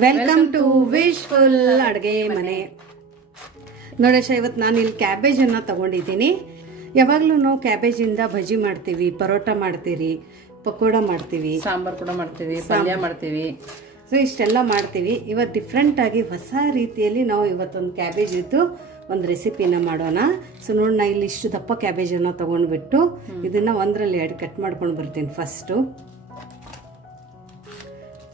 Welcome to wishful ಅಡುಗೆ ಮನೆ. ನೋಡೇಶ, ಇವತ್ತು ನಾನು ಇಲ್ಲಿ ಕ್ಯಾಬೇಜನ್ನು ತಗೊಂಡಿದ್ದೀನಿ. ಯಾವಾಗಲೂ ನಾವು ಕ್ಯಾಬೇಜಿಂದ ಬಜ್ಜಿ ಮಾಡ್ತೀವಿ, ಪರೋಟ ಮಾಡ್ತೀವಿ, ಪಕೋಡ ಮಾಡ್ತೀವಿ, ಸಾಂಬಾರ್ ಕೂಡ ಮಾಡ್ತೀವಿ, ಪಲ್ಯ ಮಾಡ್ತೀವಿ. ಸೊ ಇಷ್ಟೆಲ್ಲ ಮಾಡ್ತೀವಿ. ಇವತ್ತು ಡಿಫ್ರೆಂಟಾಗಿ ಹೊಸ ರೀತಿಯಲ್ಲಿ ನಾವು ಇವತ್ತೊಂದು ಕ್ಯಾಬೇಜ್ ಇದ್ದು ಒಂದು ರೆಸಿಪಿನ ಮಾಡೋಣ. ಸೊ ನೋಡಿ, ನಾ ಇಲ್ಲಿ ಇಷ್ಟು ದಪ್ಪ ಕ್ಯಾಬೇಜನ್ನು ತೊಗೊಂಡ್ಬಿಟ್ಟು ಇದನ್ನು ಒಂದರಲ್ಲಿ ಎರಡು ಕಟ್ ಮಾಡ್ಕೊಂಡು ಬರ್ತೀನಿ ಫಸ್ಟು.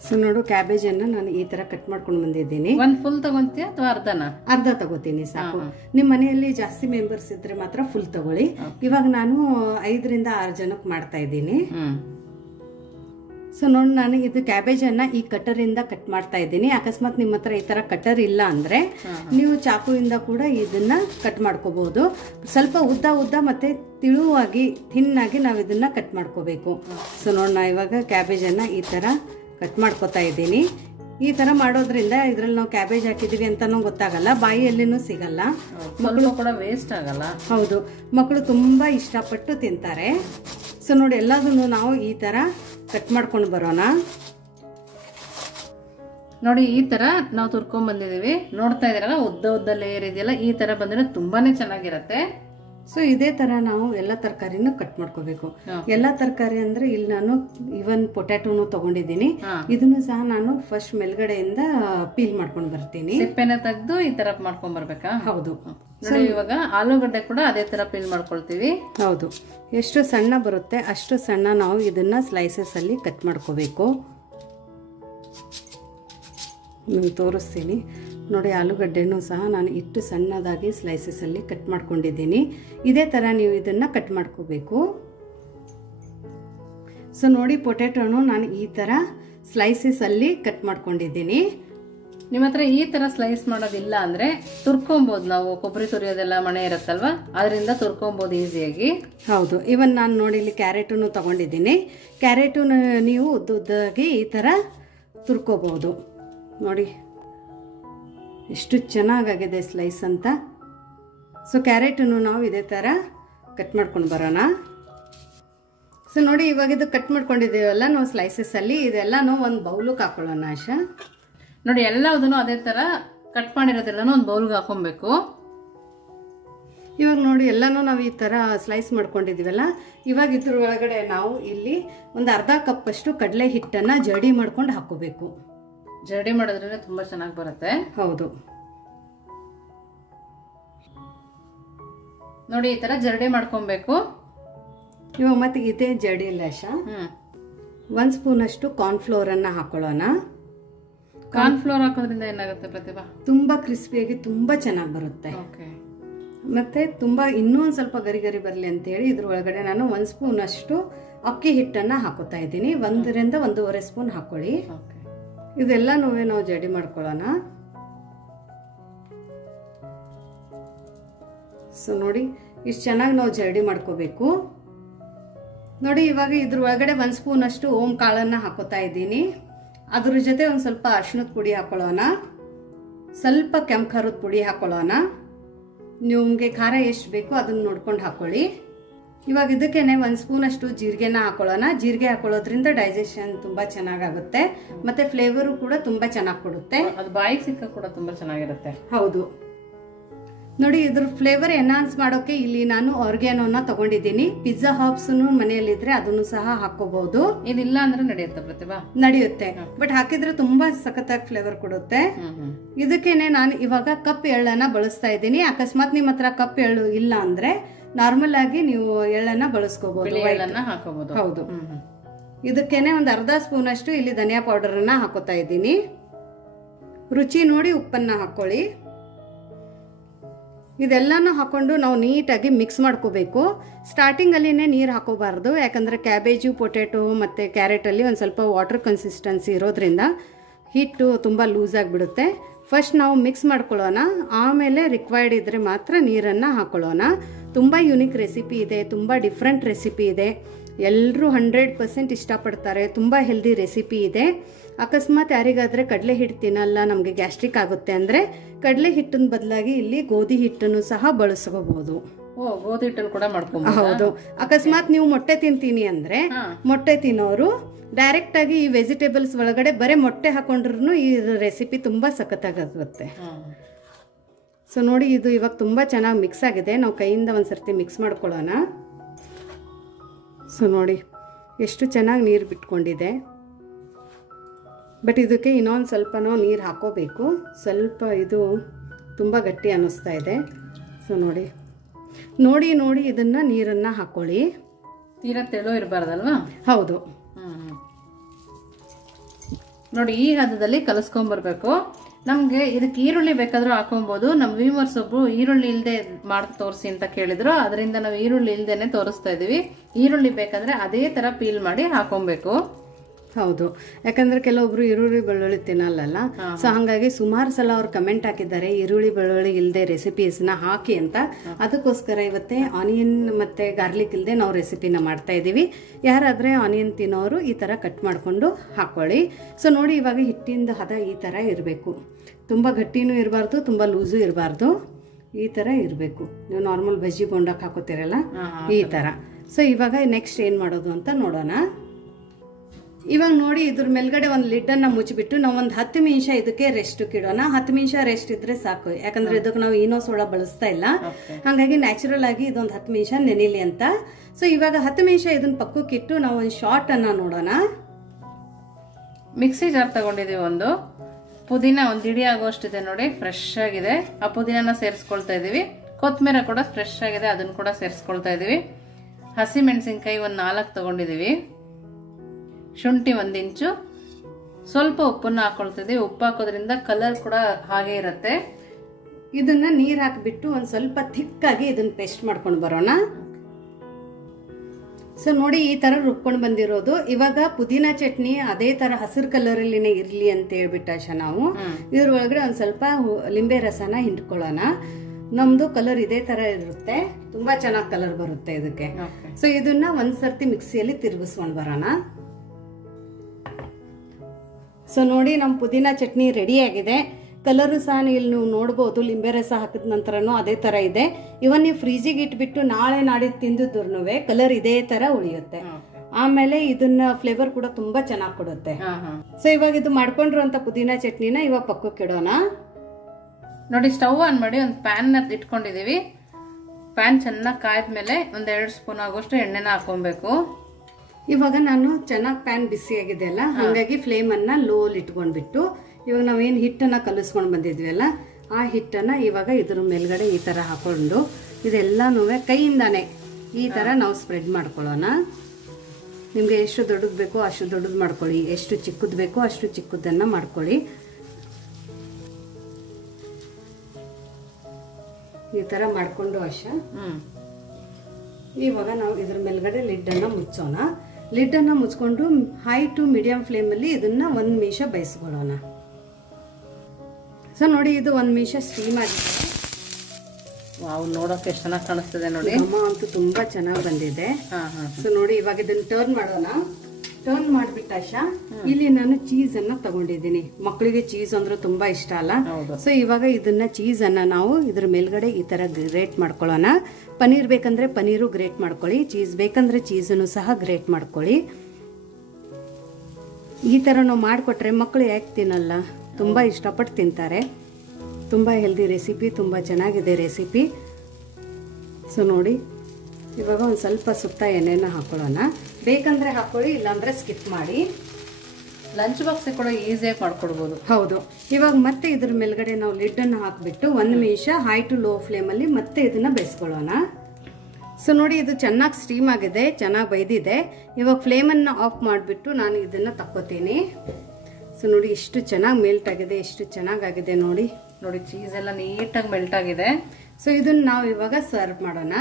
ಸೊ ನೋಡು, ಕ್ಯಾಬೇಜನ್ನು ನಾನು ಈ ತರ ಕಟ್ ಮಾಡ್ಕೊಂಡು ಬಂದಿದ್ದೀನಿ. ಒಂದು ಫುಲ್ ತಗೊಂತೀಯ ಅಥವಾ ಅರ್ಧನ? ಅರ್ಧ ತಗೋತೀನಿ ಸಾಕು. ನಿಮ್ಮ ಮನೆಯಲ್ಲಿ ಜಾಸ್ತಿ ಮೆಂಬರ್ಸ್ ಇದ್ರೆ ಮಾತ್ರ ಫುಲ್ ತಗೊಳ್ಳಿ. ಇವಾಗ ನಾನು 5 ರಿಂದ 6 ಜನಕ್ಕೆ ಮಾಡ್ತಾ ಇದ್ದೀನಿ. ಸೊ ನೋಡಿ, ನಾನು ಇದು ಕ್ಯಾಬೇಜನ್ನು ಈ ಕಟರಿಂದ ಕಟ್ ಮಾಡ್ತಾ ಇದ್ದೀನಿ. ಅಕಸ್ಮಾತ್ ನಿಮ್ಮ ಹತ್ರ ಈ ತರ ಕಟರ್ ಇಲ್ಲ ಅಂದ್ರೆ ನೀವು ಚಾಕುವಿಂದ ಕೂಡ ಇದನ್ನ ಕಟ್ ಮಾಡ್ಕೋಬಹುದು. ಸ್ವಲ್ಪ ಉದ್ದ ಮತ್ತೆ ತಿಳುವಾಗಿ ಥಿನ್ನಾಗಿ ನಾವು ಇದನ್ನ ಕಟ್ ಮಾಡ್ಕೋಬೇಕು. ಸೊ ನೋಡಿ, ನಾ ಇವಾಗ ಕ್ಯಾಬೇಜನ್ನು ಈ ತರ ಕಟ್ ಮಾಡ್ಕೋತಾ ಇದ್ದೀನಿ. ಈ ತರ ಮಾಡೋದ್ರಿಂದ ಇದ್ರಲ್ಲಿ ನಾವು ಕ್ಯಾಬೇಜ್ ಹಾಕಿದೀವಿ ಅಂತಾನೂ ಗೊತ್ತಾಗಲ್ಲ, ಬಾಯಿಯಲ್ಲಿನೂ ಸಿಗಲ್ಲ, ಮಕ್ಕಳು ಕೂಡ ವೇಸ್ಟ್ ಆಗಲ್ಲ. ಹೌದು, ಮಕ್ಕಳು ತುಂಬಾ ಇಷ್ಟಪಟ್ಟು ತಿಂತಾರೆ. ಸೊ ನೋಡಿ, ಎಲ್ಲದನ್ನು ನಾವು ಈ ತರ ಕಟ್ ಮಾಡ್ಕೊಂಡು ಬರೋಣ. ನೋಡಿ, ಈ ತರ ನಾವು ತುರ್ಕೊಂಡ್ ಬಂದಿದೀವಿ. ನೋಡ್ತಾ ಇದೀರಲ್ಲ, ಉದ್ದ ಲೇಯರ್ ಇದೆಯಲ್ಲ, ಈ ತರ ಬಂದ್ರೆ ತುಂಬಾನೇ ಚೆನ್ನಾಗಿರತ್ತೆ. ಸೊ ಇದೇ ತರ ನಾವು ಎಲ್ಲ ತರಕಾರಿನೂ ಕಟ್ ಮಾಡ್ಕೋಬೇಕು. ಎಲ್ಲ ತರಕಾರಿ ಅಂದ್ರೆ ಇಲ್ಲಿ ನಾನು ಇವನ್ ಪೊಟ್ಯಾಟೋನು ತಗೊಂಡಿದ್ದೀನಿ. ಇದನ್ನು ಸಹ ನಾನು ಫಸ್ಟ್ ಮೇಲ್ಗಡೆಯಿಂದ ಪೀಲ್ ಮಾಡ್ಕೊಂಡು ಬರ್ತೀನಿ. ಸಿಪ್ಪೆನ ತೆಗೆದು ಈ ತರ ಮಾಡ್ಕೊಂಡ್ ಬರ್ಬೇಕಾ? ಹೌದು. ನೋಡಿ, ಇವಾಗ ಆಲೂಗಡ್ಡೆ ಕೂಡ ಅದೇ ತರ ಪೀಲ್ ಮಾಡ್ಕೊಳ್ತೀವಿ. ಹೌದು, ಎಷ್ಟು ಸಣ್ಣ ಬರುತ್ತೆ ಅಷ್ಟು ಸಣ್ಣ ನಾವು ಇದನ್ನ ಸ್ಲೈಸಸ್ ಅಲ್ಲಿ ಕಟ್ ಮಾಡ್ಕೋಬೇಕು. ನಾನು ತೋರಿಸ್ತೀನಿ ನೋಡಿ. ಆಲೂಗಡ್ಡೆನೂ ಸಹ ನಾನು ಇಟ್ಟು ಸಣ್ಣದಾಗಿ ಸ್ಲೈಸಸ್ ಅಲ್ಲಿ ಕಟ್ ಮಾಡ್ಕೊಂಡಿದ್ದೀನಿ. ಇದೇ ತರ ನೀವು ಇದನ್ನ ಕಟ್ ಮಾಡ್ಕೋಬೇಕು. ಸೊ ನೋಡಿ, ಪೊಟ್ಯಾಟೋನು ನಾನು ಈ ತರ ಸ್ಲೈಸಸ್ ಅಲ್ಲಿ ಕಟ್ ಮಾಡ್ಕೊಂಡಿದ್ದೀನಿ. ನಿಮ್ಮ ಹತ್ರ ಈ ತರ ಸ್ಲೈಸ್ ಮಾಡೋದಿಲ್ಲ ಅಂದ್ರೆ ತುರ್ಕೊಬಹುದು. ನಾವು ಕೊಬ್ಬರಿ ತುರಿಯೋದೆಲ್ಲ ಮನೆ ಇರುತ್ತಲ್ವಾ, ಅದರಿಂದ ತುರ್ಕೊಬಹುದು ಈಸಿಯಾಗಿ. ಹೌದು. ಇವನ್ ನಾನು ನೋಡಿ ಇಲ್ಲಿ ಕ್ಯಾರೆಟನ್ನು ತಗೊಂಡಿದ್ದೀನಿ. ಕ್ಯಾರೆಟು ನೀವು ಉದ್ದಾಗಿ ಈ ತರ ತುರ್ಕೋಬಹುದು. ನೋಡಿ ಎಷ್ಟು ಚೆನ್ನಾಗಾಗಿದೆ ಸ್ಲೈಸ್ ಅಂತ. ಸೊ ಕ್ಯಾರೆಟನ್ನು ನಾವು ಇದೇ ಥರ ಕಟ್ ಮಾಡ್ಕೊಂಡು ಬರೋಣ. ಸೊ ನೋಡಿ, ಇವಾಗ ಇದು ಕಟ್ ಮಾಡ್ಕೊಂಡಿದ್ದೀವಲ್ಲ ನಾವು ಸ್ಲೈಸಸ್ಸಲ್ಲಿ, ಇದೆಲ್ಲ ನಾವು ಒಂದು ಬೌಲಿಗೆ ಹಾಕೊಳ್ಳೋಣ. ಆಶಾ ನೋಡಿ, ಎಲ್ಲದನ್ನು ಅದೇ ಥರ ಕಟ್ ಮಾಡಿರೋದೆಲ್ಲನೂ ಒಂದು ಬೌಲ್ಗೆ ಹಾಕೊಬೇಕು. ಇವಾಗ ನೋಡಿ, ಎಲ್ಲನೂ ನಾವು ಈ ಥರ ಸ್ಲೈಸ್ ಮಾಡ್ಕೊಂಡಿದ್ದೀವಲ್ಲ, ಇವಾಗ ಇದ್ರ ಒಳಗಡೆ ನಾವು ಇಲ್ಲಿ ಒಂದು ಅರ್ಧ ಕಪ್ಪಷ್ಟು ಕಡಲೆ ಹಿಟ್ಟನ್ನು ಜಡಿ ಮಾಡ್ಕೊಂಡು ಹಾಕೋಬೇಕು. ಜರಡಿ ಮಾಡೋದ್ರಿಂದ ತುಂಬಾ ಚೆನ್ನಾಗಿ ಬರುತ್ತೆ. ಹೌದು. ನೋಡಿ, ಈ ತರ ಜರಡಿ ಮಾಡ್ಕೊಬೇಕು. ಇವಾಗ ಮತ್ತೆ ಇದೇ ಜಡಿ ಲೇಶ 1 ಸ್ಪೂನ್ ಅಷ್ಟು ಕಾರ್ನ್ಫ್ಲೋರ್ ಅನ್ನ ಹಾಕೊಳ್ಳೋಣ. ಕಾರ್ನ್ಫ್ಲೋರ್ ಹಾಕೋದ್ರಿಂದ ಏನಾಗುತ್ತೆ ಪ್ರತಿಭಾ? ತುಂಬಾ ಕ್ರಿಸ್ಪಿಯಾಗಿ ತುಂಬಾ ಚೆನ್ನಾಗಿ ಬರುತ್ತೆ. ಮತ್ತೆ ತುಂಬಾ ಇನ್ನೂ ಒಂದು ಸ್ವಲ್ಪ ಗರಿ ಗರಿ ಬರಲಿ ಅಂತ ಹೇಳಿ ಇದ್ರ ಒಳಗಡೆ ನಾನು 1 ಸ್ಪೂನ್ ಅಷ್ಟು ಅಕ್ಕಿ ಹಿಟ್ಟನ್ನ ಹಾಕೋತಾ ಇದ್ದೀನಿ. 1 ರಿಂದ 1.5 ಸ್ಪೂನ್ ಹಾಕೊಳ್ಳಿ. ಇದೆಲ್ಲ ನಾವು ಜಡಿ ಮಾಡ್ಕೊಳ್ಳೋಣ. ಸೊ ನೋಡಿ, ಇಷ್ಟು ಚೆನ್ನಾಗಿ ನಾವು ಜಡಿ ಮಾಡ್ಕೋಬೇಕು. ನೋಡಿ, ಇವಾಗ ಇದ್ರ ಒಳಗಡೆ 1 ಸ್ಪೂನ್ ಅಷ್ಟು ಓಂ ಕಾಳನ್ನ ಹಾಕೋತಾ ಇದ್ದೀನಿ. ಅದ್ರ ಜೊತೆ ಒಂದು ಸ್ವಲ್ಪ ಅರಿಶಿಣದ ಪುಡಿ ಹಾಕೊಳ್ಳೋಣ, ಸ್ವಲ್ಪ ಕೆಂಪು ಖಾರದ ಪುಡಿ ಹಾಕೊಳ್ಳೋಣ. ನಿಮಗೆ ಖಾರ ಎಷ್ಟು ಬೇಕೋ ಅದನ್ನ ನೋಡ್ಕೊಂಡು ಹಾಕೊಳ್ಳಿ. ಇವಾಗ ಇದಕ್ಕೇನೆ 1 ಸ್ಪೂನ್ ಅಷ್ಟು ಜೀರಿಗೆನ ಹಾಕೊಳ್ಳೋಣ. ಜೀರಿಗೆ ಹಾಕೊಳ್ಳೋದ್ರಿಂದ ಡೈಜೆಷನ್ ತುಂಬಾ ಚೆನ್ನಾಗುತ್ತೆ, ಮತ್ತೆ ಫ್ಲೇವರು ಕೂಡ ತುಂಬಾ ಚೆನ್ನಾಗಿ ಕೊಡುತ್ತೆ. ಅದು ಬಾಯಿಗೆ ಸಿಕ್ಕ ಕೂಡ ತುಂಬಾ ಚೆನ್ನಾಗಿರುತ್ತೆ. ಹೌದು. ನೋಡಿ, ಇದ್ರ ಫ್ಲೇವರ್ ಎನ್ಹಾನ್ಸ್ ಮಾಡೋಕೆ ಇಲ್ಲಿ ನಾನು ಆರ್ಗ್ಯಾನೋನ ತಗೊಂಡಿದ್ದೀನಿ. ಪಿಜ್ಜಾ ಹಾಬ್ಸ್ ಮನೆಯಲ್ಲಿದ್ರೆ ಅದನ್ನು ಸಹ ಹಾಕೋಬಹುದು. ಇದಿಲ್ಲ ಅಂದ್ರೆ ನಡೆಯುತ್ತೆ ಪ್ರತಿಭಾ? ನಡೆಯುತ್ತೆ, ಬಟ್ ಹಾಕಿದ್ರೆ ತುಂಬಾ ಸಖತ್ತಾಗಿ ಫ್ಲೇವರ್ ಕೊಡುತ್ತೆ. ಇದಕ್ಕೇನೆ ನಾನು ಇವಾಗ ಕಪ್ ಎಳ್ಳನ್ನ ಬಳಸ್ತಾ ಇದ್ದೀನಿ. ಅಕಸ್ಮಾತ್ ನಿಮ್ಮ ಹತ್ರ ಕಪ್ ಎಳ್ಳು ಇಲ್ಲ ಅಂದ್ರೆ ನಾರ್ಮಲ್ ಆಗಿ ನೀವು ಎಳ್ಳನ್ನ ಬಳಸ್ಕೋಬಹುದು. ಹೌದು. ಇದಕ್ಕೇನೆ ಒಂದು ಅರ್ಧ ಸ್ಪೂನ್ ಅಷ್ಟು ಇಲ್ಲಿ ಧನಿಯಾ ಪೌಡರ್ ಅನ್ನ ಹಾಕೋತಾ ಇದ್ದೀನಿ. ರುಚಿ ನೋಡಿ ಉಪ್ಪನ್ನ ಹಾಕೊಳ್ಳಿ. ಇದೆಲ್ಲಾನು ಹಾಕೊಂಡು ನಾವು ನೀಟಾಗಿ ಮಿಕ್ಸ್ ಮಾಡ್ಕೋಬೇಕು. ಸ್ಟಾರ್ಟಿಂಗ್ ಅಲ್ಲಿನೇ ನೀರು ಹಾಕೋಬಾರ್ದು, ಯಾಕಂದ್ರೆ ಕ್ಯಾಬೇಜು, ಪೊಟ್ಯಾಟೊ ಮತ್ತೆ ಕ್ಯಾರೆಟ್ ಅಲ್ಲಿ ಒಂದು ಸ್ವಲ್ಪ ವಾಟರ್ ಕನ್ಸಿಸ್ಟೆನ್ಸಿ ಇರೋದ್ರಿಂದ ಹಿಟ್ಟು ತುಂಬಾ ಲೂಸ್ ಆಗಿಬಿಡುತ್ತೆ. ಫಸ್ಟ್ ನಾವು ಮಿಕ್ಸ್ ಮಾಡ್ಕೊಳ್ಳೋಣ, ಆಮೇಲೆ ರಿಕ್ವೈರ್ಡ್ ಇದ್ರೆ ಮಾತ್ರ ನೀರನ್ನು ಹಾಕೊಳ್ಳೋಣ. ತುಂಬ ಯುನಿಕ್ ರೆಸಿಪಿ ಇದೆ, ತುಂಬ ಡಿಫ್ರೆಂಟ್ ರೆಸಿಪಿ ಇದೆ. ಎಲ್ಲರೂ 100% ಇಷ್ಟಪಡ್ತಾರೆ. ತುಂಬ ಹೆಲ್ದಿ ರೆಸಿಪಿ ಇದೆ. ಅಕಸ್ಮಾತ್ ಯಾರಿಗಾದರೆ ಕಡಲೆ ಹಿಟ್ಟು ತಿನ್ನಲ್ಲ, ನಮಗೆ ಗ್ಯಾಸ್ಟ್ರಿಕ್ ಆಗುತ್ತೆ ಅಂದರೆ ಕಡಲೆ ಹಿಟ್ಟಿನ ಬದಲಾಗಿ ಇಲ್ಲಿ ಗೋಧಿ ಹಿಟ್ಟನ್ನು ಸಹ ಬಳಸ್ಕೋಬಹುದು. ಗೋಧಿ ಹಿಟ್ಟನ್ನು ಕೂಡ ಮಾಡ್ಕೋಬಹುದು. ಹೌದು. ಅಕಸ್ಮಾತ್ ನೀವು ಮೊಟ್ಟೆ ತಿಂತೀನಿ ಅಂದರೆ ಮೊಟ್ಟೆ ತಿನ್ನೋರು ಡೈರೆಕ್ಟಾಗಿ ಈ ವೆಜಿಟೇಬಲ್ಸ್ ಒಳಗಡೆ ಬರೀ ಮೊಟ್ಟೆ ಹಾಕೊಂಡ್ರೂ ಈ ರೆಸಿಪಿ ತುಂಬ ಸಖತ್ತಾಗುತ್ತೆ. ಸೊ ನೋಡಿ, ಇದು ಇವಾಗ ತುಂಬ ಚೆನ್ನಾಗಿ ಮಿಕ್ಸ್ ಆಗಿದೆ. ನಾವು ಕೈಯಿಂದ ಒಂದು ಸರ್ತಿ ಮಿಕ್ಸ್ ಮಾಡ್ಕೊಳ್ಳೋಣ. ಸೊ ನೋಡಿ ಎಷ್ಟು ಚೆನ್ನಾಗಿ ನೀರು ಬಿಟ್ಕೊಂಡಿದೆ. ಬಟ್ ಇದಕ್ಕೆ ಇನ್ನೊಂದು ಸ್ವಲ್ಪ ನಾವು ನೀರು ಹಾಕೋಬೇಕು. ಸ್ವಲ್ಪ ಇದು ತುಂಬ ಗಟ್ಟಿ ಅನ್ನಿಸ್ತಾ ಇದೆ. ಸೊ ನೋಡಿ ನೋಡಿ ನೋಡಿ ಇದನ್ನು ನೀರನ್ನು ಹಾಕ್ಕೊಳ್ಳಿ. ತೀರಾ ತೆಳು ಇರಬಾರ್ದಲ್ವಾ? ಹೌದು. ನೋಡಿ ಈ ಹದದಲ್ಲಿ ಕಲಸ್ಕೊಂಡ್ಬರ್ಬೇಕು. ನಮ್ಗೆ ಇದಕ್ಕೆ ಈರುಳ್ಳಿ ಬೇಕಾದ್ರೂ ಹಾಕೊಬಹುದು. ನಮ್ಮ ವ್ಯೂವರ್ಸ್ ಒಬ್ರು ಈರುಳ್ಳಿ ಇಲ್ದೆ ಮಾಡಿ ತೋರಿಸಿ ಅಂತ ಕೇಳಿದ್ರು, ಅದರಿಂದ ನಾವು ಈರುಳ್ಳಿ ಇಲ್ದೇನೆ ತೋರಿಸ್ತಾ ಇದೀವಿ. ಈರುಳ್ಳಿ ಬೇಕಂದ್ರೆ ಅದೇ ತರ ಪೀಲ್ ಮಾಡಿ ಹಾಕೊಬೇಕು. ಹೌದು, ಯಾಕಂದ್ರೆ ಕೆಲವೊಬ್ರು ಈರುಳ್ಳಿ ಬೆಳ್ಳುಳ್ಳಿ ತಿನ್ನಲ್ಲ. ಸೊ ಹಾಗಾಗಿ ಸುಮಾರು ಸಲ ಅವ್ರು ಕಮೆಂಟ್ ಹಾಕಿದ್ದಾರೆ ಈರುಳ್ಳಿ ಬೆಳ್ಳುಳ್ಳಿ ಇಲ್ಲದೆ ರೆಸಿಪೀಸ್ನ ಹಾಕಿ ಅಂತ. ಅದಕ್ಕೋಸ್ಕರ ಇವತ್ತೇ ಆನಿಯನ್ ಮತ್ತೆ ಗಾರ್ಲಿಕ್ ಇಲ್ಲದೆ ನಾವು ರೆಸಿಪಿನ ಮಾಡ್ತಾ ಇದ್ದೀವಿ. ಯಾರಾದ್ರೆ ಆನಿಯನ್ ತಿನ್ನೋರು ಈ ತರ ಕಟ್ ಮಾಡ್ಕೊಂಡು ಹಾಕೊಳ್ಳಿ. ಸೊ ನೋಡಿ, ಇವಾಗ ಹಿಟ್ಟಿಂದ ಹದ ಈ ತರ ಇರಬೇಕು. ತುಂಬಾ ಗಟ್ಟಿನೂ ಇರಬಾರ್ದು, ತುಂಬಾ ಲೂಸು ಇರಬಾರ್ದು. ಈ ತರ ಇರಬೇಕು. ನೀವು ನಾರ್ಮಲ್ ಬಜ್ಜಿ ಬೋಂಡಕ್ಕೆ ಹಾಕೋತಿರಲ್ಲ ಈ ತರ. ಸೊ ಇವಾಗ ನೆಕ್ಸ್ಟ್ ಏನ್ ಮಾಡೋದು ಅಂತ ನೋಡೋಣ. ಇವಾಗ ನೋಡಿ, ಇದ್ರ ಮೇಲ್ಗಡೆ ಒಂದು ಲಿಡ್ ಅನ್ನ ಮುಚ್ಚಿಬಿಟ್ಟು ನಾವು ಒಂದು 10 ನಿಮಿಷ ಇದಕ್ಕೆ ರೆಸ್ಟ್ ಇಡೋಣ. 10 ನಿಮಿಷ ರೆಸ್ಟ್ ಇದ್ರೆ ಸಾಕು, ಯಾಕಂದ್ರೆ ಇದಕ್ಕೆ ನಾವು ಏನೋ ಸೋಡಾ ಬಳಸ್ತಾ ಇಲ್ಲ. ಹಾಗಾಗಿ ನ್ಯಾಚುರಲ್ ಆಗಿ ಇದೊಂದು 10 ನಿಮಿಷ ನೆನಿಲಿ ಅಂತ. ಸೊ ಇವಾಗ 10 ನಿಮಿಷ ಇದನ್ನ ಪಕ್ಕಕ್ಕಿಟ್ಟು ನಾವು ಒಂದು ಶಾರ್ಟ್ ಅನ್ನ ನೋಡೋಣ. ಮಿಕ್ಸಿ ಜಾರ್ ತಗೊಂಡಿದೀವಿ. ಒಂದು ಪುದೀನ ಒಂದು ಇಡಿ ಆಗೋಷ್ಟಿದೆ ನೋಡಿ, ಫ್ರೆಶ್ ಆಗಿದೆ. ಆ ಪುದೀನ ಸೇರಿಸ್ಕೊಳ್ತಾ ಇದೀವಿ. ಕೊತ್ತಂಬರಿ ಕೂಡ ಫ್ರೆಶ್ ಆಗಿದೆ, ಅದನ್ನ ಕೂಡ ಸೇರಿಸ್ಕೊಳ್ತಾ ಇದೀವಿ. ಹಸಿ ಮೆಣಸಿನ್ಕಾಯಿ ಒಂದು 4 ತಗೊಂಡಿದೀವಿ. ಶುಂಠಿ 1 ಇಂಚು. ಸ್ವಲ್ಪ ಉಪ್ಪನ್ನ ಹಾಕೊಳ್ತಿದ್ವಿ. ಉಪ್ಪು ಹಾಕೋದ್ರಿಂದ ಕಲರ್ ಕೂಡ ಹಾಗೆ ಇರುತ್ತೆ. ಇದನ್ನ ನೀರ್ ಹಾಕಿಬಿಟ್ಟು ಒಂದ್ ಸ್ವಲ್ಪ ಥಿಕ್ಕಾಗಿ ಇದನ್ನ ಪೇಸ್ಟ್ ಮಾಡ್ಕೊಂಡು ಬರೋಣ. ಸೊ ನೋಡಿ, ಈ ತರ ರುಬ್ಕೊಂಡು ಬಂದಿರೋದು. ಇವಾಗ ಪುದೀನ ಚಟ್ನಿ ಅದೇ ತರ ಹಸಿರು ಕಲರ್ ಅಲ್ಲಿನೇ ಇರ್ಲಿ ಅಂತ ಹೇಳ್ಬಿಟ್ಟು ಆಶಾ ನಾವು ಇದ್ರ ಒಳಗಡೆ ಒಂದ್ ಸ್ವಲ್ಪ ಲಿಂಬೆ ರಸನ ಹಿಂಡ್ಕೊಳ್ಳೋಣ. ನಮ್ದು ಕಲರ್ ಇದೇ ತರ ಇರುತ್ತೆ, ತುಂಬಾ ಚೆನ್ನಾಗಿ ಕಲರ್ ಬರುತ್ತೆ ಇದಕ್ಕೆ. ಸೊ ಇದನ್ನ ಒಂದ್ ಸರ್ತಿ ಮಿಕ್ಸಿಯಲ್ಲಿ ತಿರುಗಿಸ್ಕೊಂಡು ಬರೋಣ. ಸೊ ನೋಡಿ, ನಮ್ಮ ಪುದೀನ ಚಟ್ನಿ ರೆಡಿ ಆಗಿದೆ. ಕಲರು ಸಹ ಇಲ್ಲಿ ನೀವು ನೋಡ್ಬೋದು, ಲಿಂಬೆ ರಸ ಹಾಕಿದ ನಂತರನೂ ಅದೇ ತರ ಇದೆ. ಇವನ್ ನೀವು ಫ್ರೀಜಿಗೆ ಇಟ್ಬಿಟ್ಟು ನಾಳೆ ನಾಡಿದ್ದು ತಿಂದಿದ್ರು ಕಲರ್ ಇದೇ ತರ ಉಳಿಯುತ್ತೆ. ಆಮೇಲೆ ಇದನ್ನ ಫ್ಲೇವರ್ ಕೂಡ ತುಂಬಾ ಚೆನ್ನಾಗಿ ಕೊಡುತ್ತೆ. ಸೊ ಇವಾಗ ಇದು ಮಾಡ್ಕೊಂಡಿರುವಂತ ಪುದೀನ ಚಟ್ನಿನ ಇವಾಗ ಪಕ್ಕಕ್ಕೆ ಇಡೋಣ. ನೋಡಿ, ಸ್ಟವ್ ಆನ್ ಮಾಡಿ ಒಂದು ಪ್ಯಾನ್ ಇಟ್ಕೊಂಡಿದೀವಿ. ಪ್ಯಾನ್ ಚೆನ್ನಾಗಿ ಕಾಯ್ದ್ಮೇಲೆ ಒಂದ್ 2 ಸ್ಪೂನ್ ಆಗೋಷ್ಟು ಎಣ್ಣೆನ ಹಾಕೊಬೇಕು. ಇವಾಗ ನಾನು ಚೆನ್ನಾಗಿ ಪ್ಯಾನ್ ಬಿಸಿ ಆಗಿದೆ ಅಲ್ಲ, ಹಾಗಾಗಿ ಫ್ಲೇಮ್ ಅನ್ನ ಲೋಲ್ ಇಟ್ಕೊಂಡ್ಬಿಟ್ಟು ಇವಾಗ ನಾವೇನು ಹಿಟ್ಟನ್ನ ಕಲಿಸ್ಕೊಂಡು ಬಂದಿದ್ವಿ ಅಲ್ಲ, ಆ ಹಿಟ್ಟನ್ನ ಇವಾಗ ಇದ್ರ ಮೇಲ್ಗಡೆ ಈ ತರ ಹಾಕೊಂಡು ಇದೆಲ್ಲಾನು ಕೈಯಿಂದಾನೆ ಈ ತರ ನಾವು ಸ್ಪ್ರೆಡ್ ಮಾಡ್ಕೊಳ್ಳೋಣ. ನಿಮ್ಗೆ ಎಷ್ಟು ದೊಡ್ಡದು ಬೇಕೋ ಅಷ್ಟು ದೊಡ್ಡದು ಮಾಡ್ಕೊಳ್ಳಿ, ಎಷ್ಟು ಚಿಕ್ಕದ್ ಬೇಕೋ ಅಷ್ಟು ಚಿಕ್ಕದನ್ನ ಮಾಡ್ಕೊಳ್ಳಿ. ಈ ತರ ಮಾಡ್ಕೊಂಡು ಆಶಾ ಇವಾಗ ನಾವು ಇದ್ರ ಮೇಲ್ಗಡೆ ಲಿಡ್ ಅನ್ನ ಮುಚ್ಚೋಣ. ಲಿಡ್ ಅನ್ನ ಮುಚ್ಕೊಂಡು ಹೈ ಟು ಮೀಡಿಯಂ ಫ್ಲೇಮ್ ಅಲ್ಲಿ ಇದನ್ನ 1 ನಿಮಿಷ ಬೇಯಿಸ್ಕೊಳ್ಳೋಣ. ಸೊ ನೋಡಿ, ಇದು 1 ನಿಮಿಷ ಸ್ಟೀಮ್ ಆಗಿದೆ. ವಾವ್, ನೋಡೋಕೆ ಎಷ್ಟು ಚೆನ್ನಾಗಿ ಕಾಣಿಸ್ತಿದೆ ನೋಡಿ. ಅಮ್ಮ ಅಂತೂ ತುಂಬಾ ಚೆನ್ನಾಗಿ ಬಂದಿದೆ. ಸೊ ನೋಡಿ, ಇವಾಗ ಇದನ್ನ ಟರ್ನ್ ಮಾಡೋಣ. ಟರ್ನ್ ಮಾಡ್ಬಿಟ್ಟು ಆಶಾ, ಇಲ್ಲಿ ನಾನು ಚೀಸ್ ಅನ್ನ ತಗೊಂಡಿದ್ದೀನಿ. ಮಕ್ಕಳಿಗೆ ಚೀಸ್ ಅಂದ್ರೆ ತುಂಬಾ ಇಷ್ಟ ಅಲ್ಲ. ಸೊ ಇವಾಗ ಇದನ್ನ ಚೀಸ್ ಅನ್ನ ನಾವು ಇದ್ರ ಮೇಲ್ಗಡೆ ಈ ತರ ಗ್ರೇಟ್ ಮಾಡ್ಕೊಳ್ಳೋಣ. ಪನೀರ್ ಬೇಕಂದ್ರೆ ಪನೀರು ಗ್ರೇಟ್ ಮಾಡ್ಕೊಳ್ಳಿ, ಚೀಸ್ ಬೇಕಂದ್ರೆ ಚೀಸನ್ನು ಸಹ ಗ್ರೇಟ್ ಮಾಡ್ಕೊಳ್ಳಿ. ಈ ತರ ನಾವು ಮಾಡಿಕೊಟ್ರೆ ಮಕ್ಕಳು ಯಾಕೆ ತಿನ್ನಲ್ಲ, ತುಂಬಾ ಇಷ್ಟಪಟ್ಟು ತಿಂತಾರೆ. ತುಂಬಾ ಹೆಲ್ದಿ ರೆಸಿಪಿ, ತುಂಬಾ ಚೆನ್ನಾಗಿದೆ ರೆಸಿಪಿ. ಸೊ ನೋಡಿ, ಇವಾಗ ಒಂದು ಸ್ವಲ್ಪ ಸುತ್ತ ಎಣ್ಣೆನ ಹಾಕೊಳ್ಳೋಣ. ಬೇಕಂದ್ರೆ ಹಾಕೊಳ್ಳಿ, ಇಲ್ಲಾಂದ್ರೆ ಸ್ಕಿಪ್ ಮಾಡಿ. ಲಂಚ್ ಬಾಕ್ಸ್ ಕೂಡ ಈಸಿಯಾಗಿ ಮಾಡ್ಕೊಡ್ಬೋದು. ಹೌದು. ಇವಾಗ ಮತ್ತೆ ಇದ್ರ ಮೇಲ್ಗಡೆ ನಾವು ಲಿಡ್ ಅನ್ನು ಹಾಕ್ಬಿಟ್ಟು 1 ನಿಮಿಷ ಹೈ ಟು ಲೋ ಫ್ಲೇಮ್ ಅಲ್ಲಿ ಮತ್ತೆ ಇದನ್ನ ಬೇಯಿಸ್ಕೊಳ್ಳೋಣ. ಸೊ ನೋಡಿ, ಇದು ಚೆನ್ನಾಗಿ ಸ್ಟೀಮ್ ಆಗಿದೆ, ಚೆನ್ನಾಗಿ ಬೈದಿದೆ. ಇವಾಗ ಫ್ಲೇಮ್ ಅನ್ನ ಆಫ್ ಮಾಡಿಬಿಟ್ಟು ನಾನು ಇದನ್ನ ತಕ್ಕೋತೀನಿ. ಸೊ ನೋಡಿ, ಎಷ್ಟು ಚೆನ್ನಾಗಿ ಮೆಲ್ಟ್ ಆಗಿದೆ, ಎಷ್ಟು ಚೆನ್ನಾಗಾಗಿದೆ ನೋಡಿ. ನೋಡಿ, ಚೀಸ್ ಎಲ್ಲ ನೀಟಾಗಿ ಮೆಲ್ಟ್ ಆಗಿದೆ. ಸೊ ಇದನ್ನ ನಾವು ಇವಾಗ ಸರ್ವ್ ಮಾಡೋಣ.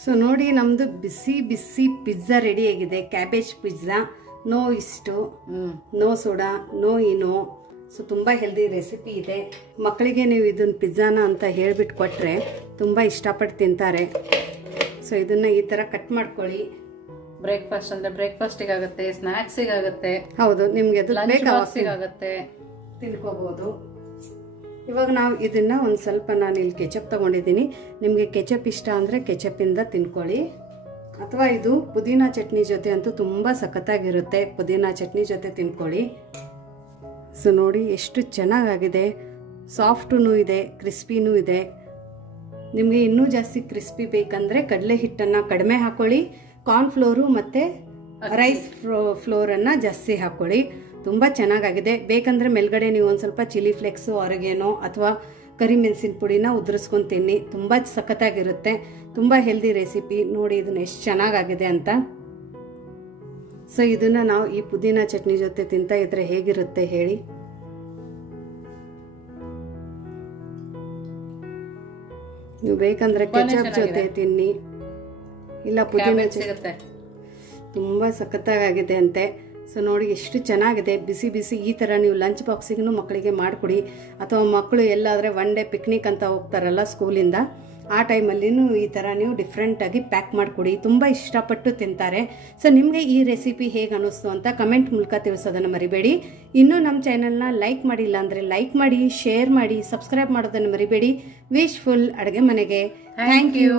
ಸೊ ನೋಡಿ, ನಮ್ದು ಬಿಸಿ ಬಿಸಿ ಪಿಜ್ಜಾ ರೆಡಿ ಆಗಿದೆ. ಕ್ಯಾಬೇಜ್ ಪಿಜ್ಜಾ, ನೋ ಇಷ್ಟು, ನೋ ಸೋಡಾ, ನೋ ಇನೋ. ಸೊ ತುಂಬಾ ಹೆಲ್ದಿ ರೆಸಿಪಿ ಇದೆ. ಮಕ್ಕಳಿಗೆ ನೀವು ಇದನ್ನ ಪಿಜ್ಜಾನ ಅಂತ ಹೇಳ್ಬಿಟ್ಟು ಕೊಟ್ರೆ ತುಂಬಾ ಇಷ್ಟಪಟ್ಟು ತಿಂತಾರೆ. ಸೊ ಇದನ್ನ ಈ ತರ ಕಟ್ ಮಾಡ್ಕೊಳ್ಳಿ. ಬ್ರೇಕ್ಫಾಸ್ಟ್ ಅಂದ್ರೆ ಬ್ರೇಕ್ಫಾಸ್ಟಿಗೆ ಆಗುತ್ತೆ, ಸ್ನಾಕ್ಸಿಗೆ ಆಗುತ್ತೆ. ಹೌದು, ನಿಮ್ಗೆ ಆಗುತ್ತೆ, ತಿನ್ಕೋಬಹುದು. ಇವಾಗ ನಾವು ಇದನ್ನ ಒಂದು ಸ್ವಲ್ಪ ನಾನು ಇಲ್ಲಿ ಕೆಚಪ್ ತಗೊಂಡಿದ್ದೀನಿ. ನಿಮಗೆ ಕೆಚಪ್ ಇಷ್ಟ ಅಂದ್ರೆ ಕೆಚಪ್ ಇಂದ ತಿನ್ಕೊಳ್ಳಿ. ಅಥವಾ ಇದು ಪುದೀನ ಚಟ್ನಿ ಜೊತೆ ಅಂತೂ ತುಂಬ ಸಖತ್ತಾಗಿರುತ್ತೆ. ಪುದೀನ ಚಟ್ನಿ ಜೊತೆ ತಿನ್ಕೊಳ್ಳಿ. ಸೊ ನೋಡಿ ಎಷ್ಟು ಚೆನ್ನಾಗಾಗಿದೆ. ಸಾಫ್ಟೂ ಇದೆ, ಕ್ರಿಸ್ಪಿನೂ ಇದೆ. ನಿಮಗೆ ಇನ್ನೂ ಜಾಸ್ತಿ ಕ್ರಿಸ್ಪಿ ಬೇಕಂದರೆ ಕಡಲೆ ಹಿಟ್ಟನ್ನು ಕಡಿಮೆ ಹಾಕ್ಕೊಳ್ಳಿ. ಕಾರ್ನ್ಫ್ಲೋರು ಮತ್ತು ರೈಸ್ ಫ್ಲೋರನ್ನು ಜಾಸ್ತಿ ಹಾಕ್ಕೊಳ್ಳಿ. ತುಂಬ ಚೆನ್ನಾಗಾಗಿದೆ. ಬೇಕಂದರೆ ಮೇಲ್ಗಡೆ ನೀವು ಒಂದು ಸ್ವಲ್ಪ ಚಿಲ್ಲಿ ಫ್ಲೇಕ್ಸು, ಆರಿಗೇನೋ ಅಥವಾ ಕರಿಮೆಣಸಿನ ಪುಡಿನ ಉದುರಿಸ್ಕೊಂಡು ತಿನ್ನಿ. ತುಂಬ ಸಖತ್ತಾಗಿರುತ್ತೆ. ತುಂಬ ಹೆಲ್ದಿ ರೆಸಿಪಿ. ನೋಡಿ ಇದನ್ನು ಎಷ್ಟು ಚೆನ್ನಾಗಾಗಿದೆ ಅಂತ. ಸೊ ಇದನ್ನು ನಾವು ಈ ಪುದೀನ ಚಟ್ನಿ ಜೊತೆ ತಿಂತಾ ಇದ್ರೆ ಹೇಗಿರುತ್ತೆ ಹೇಳಿ. ನೀವು ಬೇಕಂದ್ರೆ ಕೆಚಪ್ ಜೊತೆ ತಿನ್ನಿ, ಇಲ್ಲ ಪುದೀನ ಚಟ್ನಿ. ತುಂಬ ಸಖತ್ತಾಗಿದೆ ಅಂತೆ. ಸೊ ನೋಡಿ ಎಷ್ಟು ಚೆನ್ನಾಗಿದೆ. ಬಿಸಿ ಬಿಸಿ ಈ ಥರ ನೀವು ಲಂಚ್ ಬಾಕ್ಸಿಗೂ ಮಕ್ಕಳಿಗೆ ಮಾಡಿಕೊಡಿ. ಅಥವಾ ಮಕ್ಕಳು ಎಲ್ಲಾದರೆ ಒನ್ ಡೇ ಪಿಕ್ನಿಕ್ ಅಂತ ಹೋಗ್ತಾರಲ್ಲ ಸ್ಕೂಲಿಂದ, ಆ ಟೈಮಲ್ಲಿನೂ ಈ ಥರ ನೀವು ಡಿಫ್ರೆಂಟಾಗಿ ಪ್ಯಾಕ್ ಮಾಡಿಕೊಡಿ. ತುಂಬ ಇಷ್ಟಪಟ್ಟು ತಿಂತಾರೆ. ಸೊ ನಿಮಗೆ ಈ ರೆಸಿಪಿ ಹೇಗೆ ಅನ್ನಿಸ್ತು ಅಂತ ಕಮೆಂಟ್ ಮೂಲಕ ತಿಳಿಸೋದನ್ನು ಮರಿಬೇಡಿ. ಇನ್ನೂ ನಮ್ಮ ಚಾನಲ್ನ ಲೈಕ್ ಮಾಡಿಲ್ಲ ಅಂದರೆ ಲೈಕ್ ಮಾಡಿ, ಶೇರ್ ಮಾಡಿ, ಸಬ್ಸ್ಕ್ರೈಬ್ ಮಾಡೋದನ್ನು ಮರಿಬೇಡಿ. ವಿಶ್ಫುಲ್ ಅಡುಗೆ ಮನೆಗೆ ಥ್ಯಾಂಕ್ ಯು.